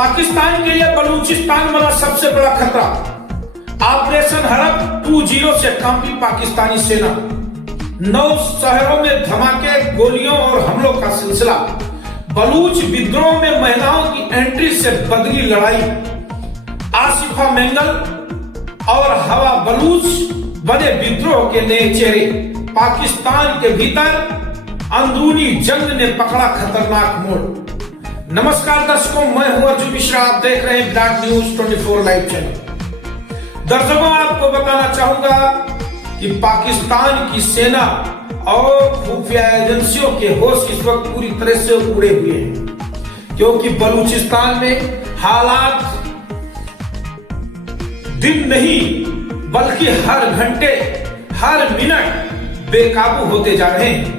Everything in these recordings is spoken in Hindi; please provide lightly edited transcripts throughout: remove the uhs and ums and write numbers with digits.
पाकिस्तान के लिए बलूचिस्तान बना सबसे बड़ा खतरा। ऑपरेशन हड़प 20 से कांपी पाकिस्तानी सेना। 9 शहरों में धमाके, गोलियों और हमलों का सिलसिला। बलूच विद्रोह में महिलाओं की एंट्री से बदली लड़ाई। आसिफा मेंगल और हवा बलूच बने विद्रोह के नए चेहरे। पाकिस्तान के भीतर अंदरूनी जंग ने पकड़ा खतरनाक मोड़। नमस्कार दर्शकों, मैं हूं अर्जुन मिश्रा। आप देख रहे हैं विराट न्यूज 24 लाइव चैनल। दर्शकों, आपको बताना चाहूंगा कि पाकिस्तान की सेना और खुफिया एजेंसियों के होश इस वक्त पूरी तरह से उड़े हुए हैं, क्योंकि बलूचिस्तान में हालात दिन नहीं बल्कि हर घंटे हर मिनट बेकाबू होते जा रहे हैं।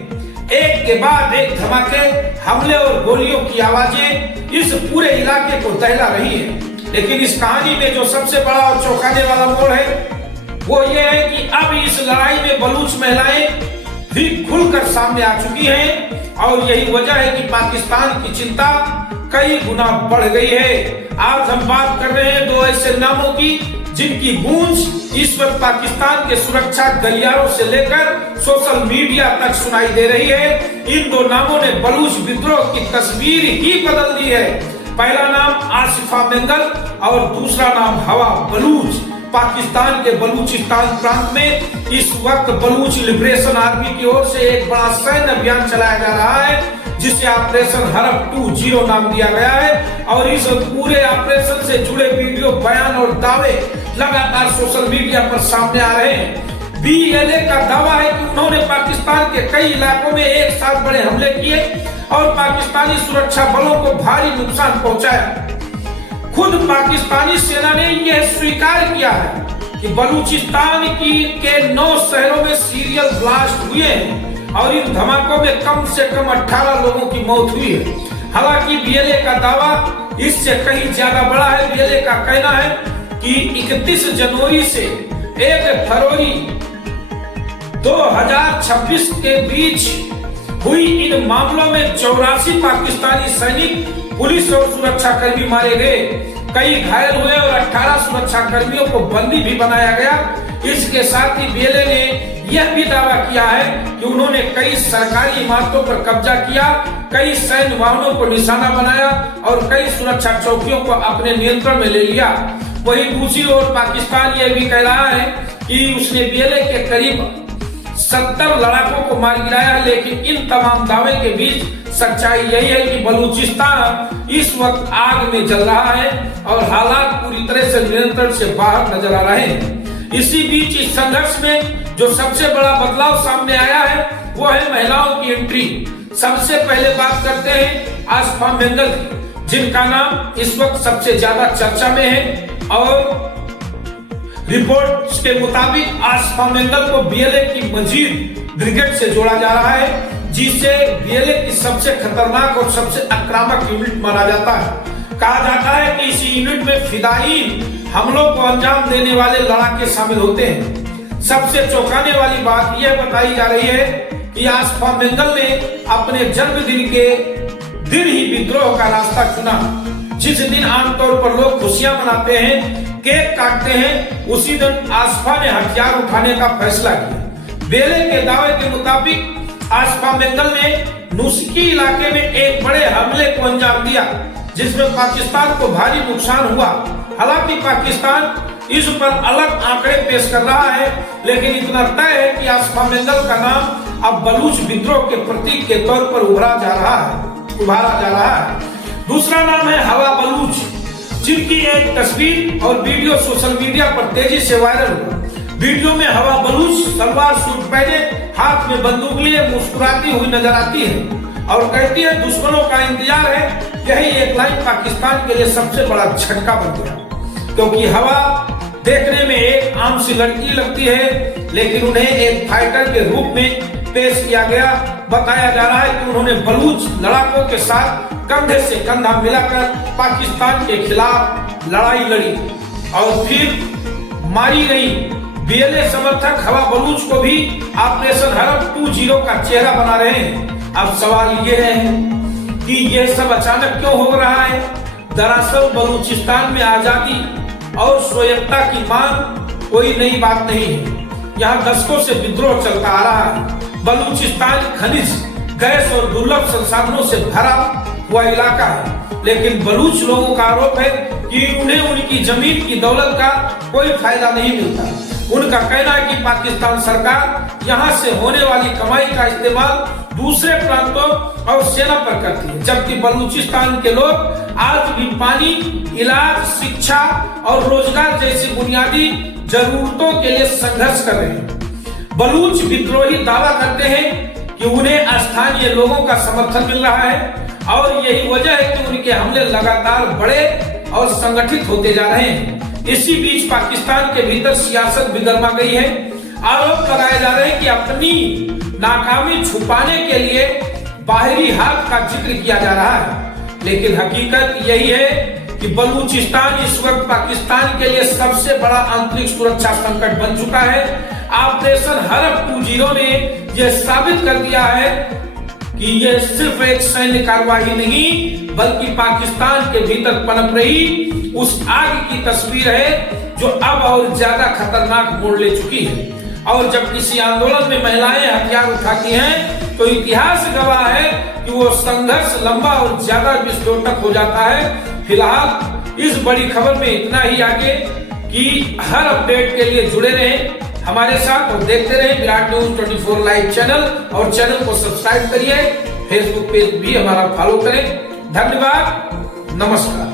एक के बाद एक धमाके, हमले और गोलियों की आवाजें इस पूरे इलाके को दहला रही है। लेकिन इस कहानी में जो सबसे बड़ा और चौंकाने वाला मोड़ है वो ये है कि अब इस लड़ाई में बलूच महिलाएं भी खुलकर सामने आ चुकी हैं और यही वजह है कि पाकिस्तान की चिंता कई गुना बढ़ गई है। आज हम बात कर रहे हैं 2 ऐसे नामों की जिनकी गूंज इस वक्त पाकिस्तान के सुरक्षा गलियारों से लेकर सोशल मीडिया तक सुनाई दे रही है। इन 2 नामों ने बलूच विद्रोह की तस्वीर ही बदल दी है। पहला नाम आसिफा मेंगल और दूसरा नाम हवा बलूच। पाकिस्तान के बलूचिस्तान प्रांत में इस वक्त बलूच लिबरेशन आर्मी की ओर से एक बड़ा सैन्य अभियान चलाया जा रहा है, जिसे ऑपरेशन हड़प 20 नाम दिया गया है। और इस पूरे ऑपरेशन से जुड़े वीडियो, बयान और दावे लगातार सोशल मीडिया पर सामने आ रहे हैं। बीएलए का दावा है कि उन्होंने पाकिस्तान के कई इलाकों में एक साथ बड़े हमले किए और पाकिस्तानी सुरक्षा बलों को भारी नुकसान पहुंचाया। खुद पाकिस्तानी सेना ने यह स्वीकार किया है कि बलूचिस्तान के 9 शहरों में सीरियल ब्लास्ट हुए हैं और इन धमाकों में कम से कम 18 लोगों की मौत हुई है। हालांकि बीएलए का दावा इससे कहीं ज्यादा बड़ा है। बीएलए का कहना है कि 31 जनवरी से 1 फरवरी 2026 के बीच हुई इन मामलों में 84 पाकिस्तानी सैनिक, पुलिस और सुरक्षा कर्मी मारे गए, कई घायल हुए और 18 सुरक्षा कर्मियों को बंदी भी बनाया गया। इसके साथ ही बीएलए ने यह भी दावा किया है कि उन्होंने कई सरकारी इमारतों पर कब्जा किया, कई सैन्य वाहनों को निशाना बनाया और कई सुरक्षा चौकियों को अपने नियंत्रण में ले लिया। वहीं दूसरी ओर पाकिस्तान यह भी कह रहा है कि उसने बीएलए के करीब 70 लड़ाकों को मार गिराया। लेकिन इन तमाम दावे के बीच सच्चाई यही है कि बलूचिस्तान इस वक्त आग में जल रहा है और हालात पूरी तरह से नियंत्रण से बाहर नजर आ रहे हैं। इसी बीच इस संघर्ष में जो सबसे बड़ा बदलाव सामने आया है वो है महिलाओं की एंट्री। सबसे पहले बात करते हैं आसिफा मेंगल, जिनका नाम इस वक्त सबसे ज्यादा चर्चा में है। और रिपोर्ट्स के मुताबिक आसिफा मेंगल को बीएलए की मजीद ब्रिगेड से जोड़ा जा रहा है, जिसे बीएलए की सबसे खतरनाक और सबसे आक्रामक यूनिट माना जाता है। कहा जाता है कि इस यूनिट में फिदायीन हमलों को अंजाम देने वाले लड़ाके शामिल होते हैं। सबसे चौंकाने वाली बात यह बताई जा रही है कि आसिफा मेंगल ने अपने जन्मदिन के दिन ही विद्रोह का रास्ता चुना। जिस दिन आमतौर पर लोग खुशियां मनाते हैं, केक काटते हैं, उसी दिन आसिफा ने हथियार उठाने का फैसला किया। बीएलए के दावे के मुताबिक आसिफा मेंगल ने नुस्की इलाके में एक बड़े हमले को अंजाम दिया, जिसमें पाकिस्तान को भारी नुकसान हुआ। हालांकि पाकिस्तान इस पर अलग आंकड़े पेश कर रहा है, लेकिन इतना तय है कि आसिफा मेंगल का नाम अब बलूच विद्रोह के प्रतीक के तौर पर उभारा जा रहा है। दूसरा नाम है हवा बलूच, जिनकी एक तस्वीर और वीडियो सोशल मीडिया पर तेजी से वायरल हुआ। वीडियो में हवा बलूच सलवार सूट पहने, हाथ में बंदूक लिए मुस्कुराती हुई नजर आती है और कहती है दुश्मनों का इंतजार है। यही एक लाइन पाकिस्तान के लिए सबसे बड़ा झटका बन गया, क्योंकि हवा देखने में एक आम सी लड़की लगती है, लेकिन उन्हें एक फाइटर के रूप में पेश किया गया। बताया जा रहा है कि उन्होंने बलूच लड़ाकों के साथ कंधे से कंधा मिलाकर पाकिस्तान के खिलाफ लड़ाई लड़ी और फिर मारी गई। बीएलए समर्थक हवा बलूच को भी ऑपरेशन हड़प 20 का चेहरा बना रहे हैं। अब सवाल ये है कि ये सब अचानक क्यों हो रहा है। दरअसल बलूचिस्तान में आजादी और स्वायत्तता की मांग कोई नई बात नहीं है। यहाँ दशकों से विद्रोह चलता आ रहा है। बलूचिस्तान खनिज, गैस और दुर्लभ संसाधनों से भरा हुआ इलाका है, लेकिन बलूच लोगों का आरोप है कि उन्हें उनकी जमीन की दौलत का कोई फायदा नहीं मिलता। उनका कहना है कि पाकिस्तान सरकार यहाँ से होने वाली कमाई का इस्तेमाल दूसरे प्रांतों और सेना पर करती है, जबकि बलूचिस्तान के लोग आज भी पानी, इलाज, शिक्षा और रोजगार जैसी बुनियादी जरूरतों के लिए संघर्ष कर रहे हैं। बलूच विद्रोही दावा करते हैं कि उन्हें स्थानीय लोगों का समर्थन मिल रहा है और यही वजह है कि उनके हमले लगातार बड़े और संगठित होते जा रहे हैं। इसी बीच पाकिस्तान के भीतर सियासत भी गर्मा गई है। आरोप लगाए जा रहे हैं कि अपनी नाकामी छुपाने के लिए बाहरी हाथ का जिक्र किया जा रहा है, लेकिन हकीकत यही है कि बलूचिस्तान इस वक्त पाकिस्तान के लिए सबसे बड़ा आंतरिक सुरक्षा संकट बन चुका है। ऑपरेशन हरप 2.0 ने यह साबित कर दिया है कि यह सिर्फ एक सैन्य कार्रवाई नहीं, बल्कि पाकिस्तान के भीतर पनप रही उस आग की तस्वीर है जो अब और ज्यादा खतरनाक मोड़ ले चुकी है। और जब किसी आंदोलन में महिलाएं हथियार उठाती हैं, तो इतिहास गवाह है कि वो संघर्ष लंबा और ज्यादा विस्फोटक हो जाता है। फिलहाल इस बड़ी खबर में इतना ही। आगे की हर अपडेट के लिए जुड़े रहें हमारे साथ और देखते रहें विराट न्यूज 24 लाइव चैनल, और चैनल को सब्सक्राइब करिए। फेसबुक पेज भी हमारा फॉलो करें। धन्यवाद, नमस्कार।